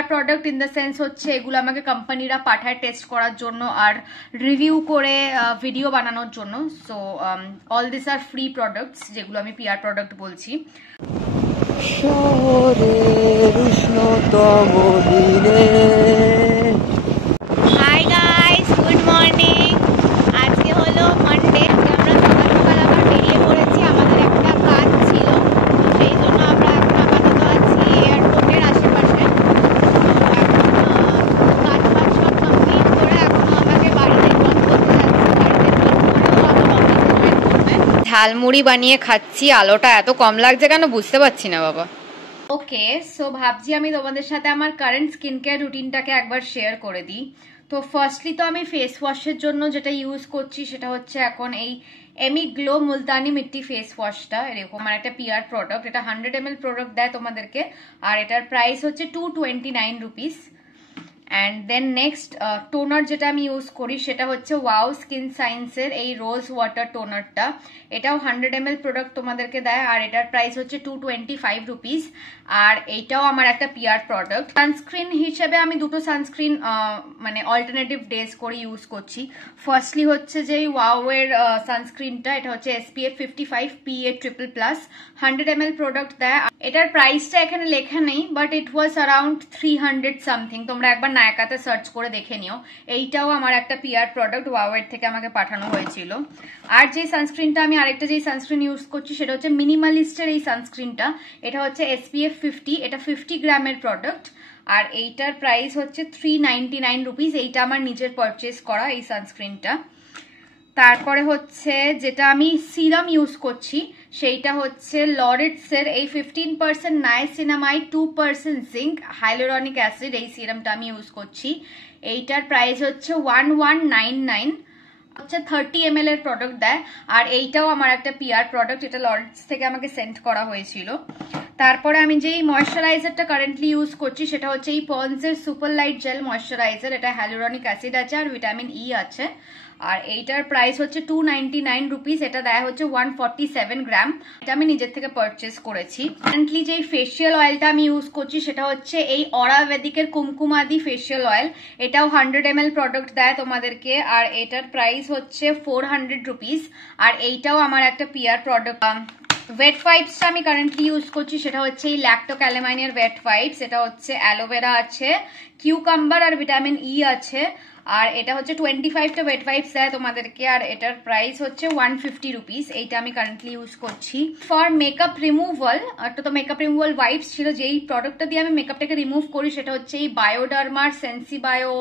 PR product in the sense হচ্ছে এগুলো আমাকে কোম্পানিরা পাঠায় টেস্ট করার জন্য আর রিভিউ করে ভিডিও বানানোর জন্য। So all this are free products যেগুলো আমি পিআর প্রোডাক্ট বলছি। শহরের উষ্ণতম দিনে। Hi guys, good morning. আজকে হলো মানডে। আমরা সকাল সকাল আবার বেরিয়ে পড়েছি, আমাদের একটা কাজ ছিল, সেই জন্য আমরা এখন আপাতত আছি এয়ারপোর্টের আশেপাশে। কাজ বাজ সব কমপ্লিট করে এখনো আমাকে বাড়িতে ড্রপ করতে যাচ্ছি। বাড়িতে ড্রপ করেও আবার অফিসে জয়েন করবে। ঝালমুড়ি বানিয়ে খাচ্ছি। আলোটা এত কম লাগছে কেন বুঝতে পারছি না বাবা। ওকে, সো ভাবছি আমি তোমাদের সাথে আমার কারেন্ট স্কিন কেয়ার রুটিনটাকে একবার শেয়ার করে দিই। তো ফার্স্টলি তো আমি ফেস ওয়াশের জন্য যেটা ইউজ করছি সেটা হচ্ছে এখন এই এমি গ্লো মুলতানি মিট্টি ফেস ওয়াশটা। এরকম আমার একটা পিআর প্রোডাক্ট, এটা 100 ml প্রোডাক্ট দেয় তোমাদেরকে, আর এটার প্রাইস হচ্ছে 229 rupees. And then next toner যেটা আমি ইউজ করি সেটা হচ্ছে ওয়াও স্কিন সায়েন্সের এই রোজ ওয়াটার টোনারটা। এটাও 100 ml প্রোডাক্ট তোমাদেরকে দেয়, আর এটার প্রাইস হচ্ছে 225 রুপিস। আর এইটাও আমার একটা পিআর প্রোডাক্ট। সানস্ক্রিন হিসেবে আমি দুটো সানস্ক্রিন মানে অল্টারনেটিভ ডেজ করে ইউজ করছি। ফার্স্টলি হচ্ছে যে ওয়াও এর সানস্ক্রিনটা, এটা হচ্ছে SPF 55 PA++, 100 ml প্রোডাক্ট দেয়। এটার প্রাইসটা এখানে লেখা নেই, but it was around 300 something. তোমরা একবার নায়কাতে সার্চ করে দেখে নিও। এইটাও আমার একটা পিআর প্রোডাক্ট, ওয়াও এর থেকে আমাকে পাঠানো হয়েছিল। আর যে সানস্ক্রিনটা আমি আরেকটা যে সানস্ক্রিন ইউজ করছি সেটা হচ্ছে মিনিমালিস্টের এই সানস্ক্রিনটা। এটা হচ্ছে SPF 50, এটা 50 গ্রামের প্রোডাক্ট, আর এইটার প্রাইস হচ্ছে 399 রুপিস। এইটা আমার নিজের পারচেস করা এই সানস্ক্রিনটা। তারপরে হচ্ছে যেটা আমি সিরাম ইউজ করছি সেইটা হচ্ছে লরেটসের এই 15% নাইসিনামাইড 2% জিঙ্ক হাইলোরনিক অ্যাসিড এই সিরামটা আমি ইউজ করছি। এইটার প্রাইস হচ্ছে 1199, হচ্ছে 30 ml এর প্রোডাক্ট দেয়। আর এইটাও আমার একটা পিআর প্রোডাক্ট, এটা লরেটস থেকে আমাকে সেন্ড করা হয়েছিল। তারপরে আমি যেই ময়শ্চারাইজারটা কারেন্টলি ইউজ করছি সেটা হচ্ছে এই পন্ডসের সুপার লাইট জেল ময়শ্চারাইজার। এটা হ্যালুরনিক অ্যাসিড আছে আর ভিটামিন ই আছে, আর এইটার প্রাইস হচ্ছে 299 রুপিস। এটা দেয় হচ্ছে 147 গ্রাম। এটা আমি নিজের থেকে পারচেস করেছি। কারেন্টলি যে ফেসিয়াল অয়েলটা আমি ইউজ করছি সেটা হচ্ছে এই অরাভেদিকের কুমকুমাদি ফেসিয়াল অয়েল। এটাও 100 ml প্রোডাক্ট দেয় তোমাদেরকে, আর এটার প্রাইস হচ্ছে 400 রুপিস। আর এইটাও আমার একটা পিআর প্রোডাক্ট। ওয়েট ওয়াইপসটা আমি কারেন্টলি ইউজ করছি সেটা হচ্ছে এই ল্যাক্টোক্যালামাইনের ওয়েট ওয়াইপস। এটা হচ্ছে অ্যালোভেরা আছে, কিউকাম্বার আর ভিটামিন ই আছে, আর এটা হচ্ছে 25টা ওয়েট ওয়াইপস দেয় তোমাদেরকে, আর এটার প্রাইস হচ্ছে 150 রুপিস। এইটা আমি কারেন্টলি ইউজ করছি। ফর মেকআপ রিমুভাল, একটা তো মেকআপ রিমুভাল ওয়াইপস ছিল, যেই প্রোডাক্টটা দিয়ে আমি মেকআপটাকে রিমুভ করি সেটা হচ্ছে এই বায়োডার্মার সেন্সিবায়ো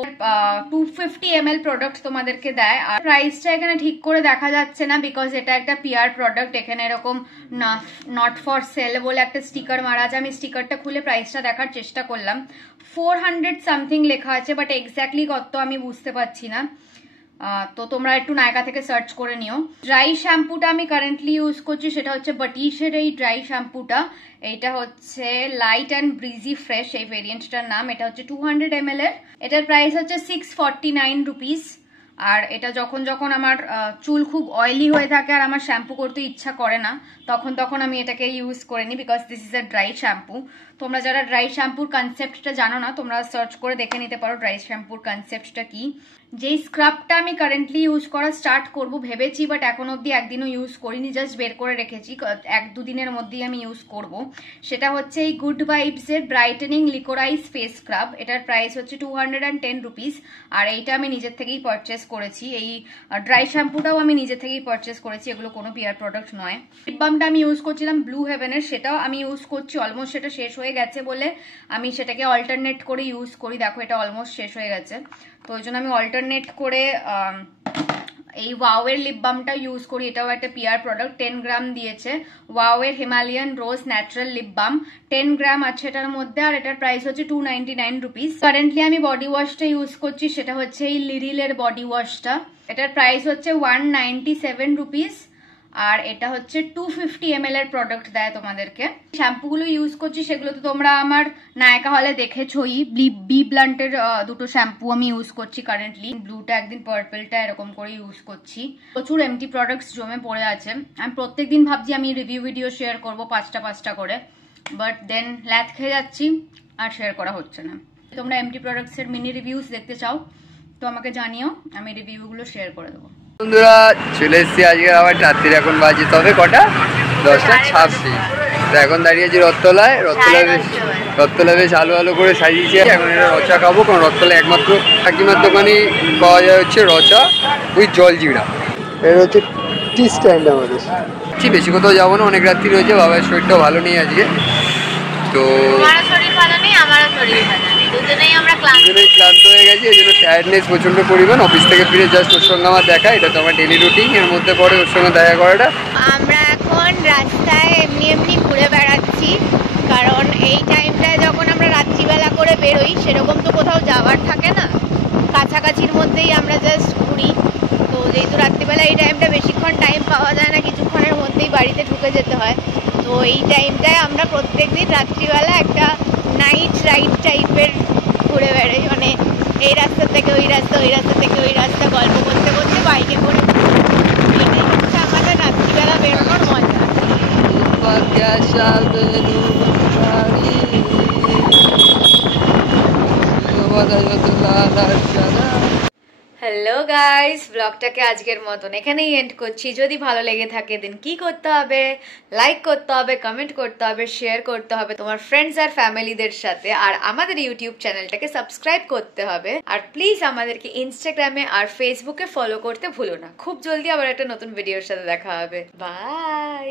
250 ml প্রোডাক্ট তোমাদেরকে দেয়। আর প্রাইসটা এখানে ঠিক করে দেখা যাচ্ছে না বিকজ এটা একটা পিআর প্রোডাক্ট। এখানে এরকম নট ফর সেল বলে একটা স্টিকার মারা আছে। আমি স্টিকারটা খুলে প্রাইসটা দেখার চেষ্টা করলাম, 400 সামথিং লেখা আছে, বাট এক্স্যাক্টলি কত আমি বুঝতে পারছি না। তো তোমরা একটু নায়কা থেকে সার্চ করে নিও। ড্রাই শ্যাম্পুটা আমি কারেন্টলি ইউজ করছি সেটা হচ্ছে বাটিশের এই ড্রাই শ্যাম্পুটা। এটা হচ্ছে লাইট অ্যান্ড ব্রিজি ফ্রেশ এই ভেরিয়েন্টটার নাম। এটা হচ্ছে 200 ml এর। এটার প্রাইস হচ্ছে 649 রুপিস। আর এটা যখন যখন আমার চুল খুব অয়েলি হয়ে থাকে আর আমার শ্যাম্পু করতে ইচ্ছা করে না তখন আমি এটাকে ইউজ করে নিই, because this is a dry shampoo. তোমরা যারা ড্রাই শ্যাম্পুর কনসেপ্টটা জানো না তোমরা সার্চ করে দেখে নিতে পারো ড্রাই শ্যাম্পুর কনসেপ্টটা কি। যেই স্ক্রাবটা আমি কারেন্টলি ইউজ করা স্টার্ট করব ভেবেছি, বাট এখন অব্দি একদিনও ইউজ করিনি, জাস্ট বের করে রেখেছি, 1-2 দিনের মধ্যেই আমি ইউজ করব। সেটা হচ্ছে এই গুড ভাইবসের ব্রাইটেনিং লিকোরাইজ ফেস স্ক্রাব। এটার প্রাইস হচ্ছে 210 রুপিস, আর এইটা আমি নিজের থেকেই পারচেস করেছি। এই ড্রাই শ্যাম্পুটাও আমি নিজে থেকেই পারচেস করেছি, এগুলো কোনো পিআর প্রোডাক্ট নয়। লিপ বামটা আমি ইউজ করছিলাম ব্লু হেভেনের, সেটাও আমি ইউজ করছি। অলমোস্ট সেটা শেষ হয়ে গেছে বলে আমি সেটাকে অল্টারনেট করে ইউজ করি। দেখো এটা অলমোস্ট শেষ হয়ে গেছে, তো ওই জন্য আমি অল্টারনেট করে এই ওয়াও এর লিপ বামটা ইউজ করি। এটাও একটা পিআর প্রোডাক্ট, 10 গ্রাম দিয়েছে। ওয়াও এর হিমালয়ান রোজ ন্যাচারাল লিপ বাম 10 গ্রাম আছে এটার মধ্যে, আর এটার প্রাইস হচ্ছে 299 রুপিস। কারেন্টলি আমি বডি ওয়াশটা ইউজ করছি সেটা হচ্ছে এই লিরিলের বডি ওয়াশটা। এটার প্রাইস হচ্ছে 197 রুপিস, আর এটা হচ্ছে 250 ml এর প্রোডাক্ট দেয় তোমাদেরকে। শ্যাম্পুগুলো ইউজ করছি সেগুলো তো তোমরা আমার নায়কা হলে দেখেছোই। বি ব্লান্টের দুটো শ্যাম্পু আমি ইউজ করছি কারেন্টলি, ব্লুটা একদিন পার্পলটা এরকম করে ইউজ করছি। প্রচুর এমটি প্রোডাক্টস জমে পড়ে আছে। আমি প্রত্যেকদিন ভাবছি আমি রিভিউ ভিডিও শেয়ার করবো 5টা করে, বাট দেন ল্যাথ খেয়ে যাচ্ছি আর শেয়ার করা হচ্ছে না। তোমরা এমটি প্রোডাক্টসের মিনি রিভিউস দেখতে চাও তো আমাকে জানিও, আমি রিভিউগুলো শেয়ার করে দেবো। বন্ধুরা চলে এসেছি আজকে আবার রাত্রির, এখন বাজে তবে কটা 10:26। তো এখন দাঁড়িয়েছি রথতলায়। রথতলা বেশ আলো আলো করে সাজিয়েছি। এখন এটা রচা খাবো, কারণ রথতলায় একমাত্র কাকিমার দোকানে পাওয়া যায় হচ্ছে রচা উইথ জল জিরা। এটা হচ্ছে টি স্ট্যান্ড আমাদের। বেশি কোথাও যাবো না, অনেক রাত্রি রয়েছে, বাবার শরীরটাও ভালো নেই আজকে। তো শরীর ভালো নেই, আমারও শরীর ভালো নেই, দুজনেই ক্লান্ত হয়ে গেছি, এই জন্য টায়ার্ডনেস প্রচণ্ড পরিমাণ। অফিস থেকে ফিরে জাস্ট ওর সঙ্গে আমার দেখা, এটা তো আমার ডেলি রুটিন, এর মধ্যে পরে ওর সঙ্গে দেখা করাটা। আমরা এখন রাস্তায় এমনি ঘুরে বেড়াচ্ছি, কারণ এই টাইমটায় যখন আমরা রাত্রিবেলা করে বেরোই সেরকম তো কোথাও যাওয়ার থাকে না, কাছাকাছির মধ্যেই আমরা জাস্ট ঘুরি। তো যেহেতু রাত্রিবেলা এই টাইমটা বেশিক্ষণ টাইম পাওয়া যায় না, কিছুক্ষণের মধ্যেই বাড়িতে ঢুকে যেতে হয়, তো এই টাইমটায় আমরা প্রত্যেকদিন রাত্রিবেলা একটা নাইট রাইড টাইপের ঘুরে বেড়াই, মানে এই রাস্তা থেকে ওই রাস্তা, ওই রাস্তা থেকে ওই রাস্তা, গল্প করতে করতে বাইকে করে। এটাই হচ্ছে আমাদের রাত্রিবেলা বেরোনোর মজা। হ্যালো গাইস, ব্লগটাকে আজকের মতন এখানেই এন্ড করছি। যদি ভালো লেগে থাকে দেন কি করতে হবে, লাইক করতে হবে, কমেন্ট করতে হবে, শেয়ার করতে হবে তোমার ফ্রেন্ডস আর ফ্যামিলিদের সাথে, আর আমাদের ইউটিউব চ্যানেলটাকে সাবস্ক্রাইব করতে হবে। আর প্লিজ আমাদেরকে ইনস্টাগ্রামে আর ফেসবুকে ফলো করতে ভুলো না। খুব জলদি আবার একটা নতুন ভিডিওর সাথে দেখা হবে। বাই।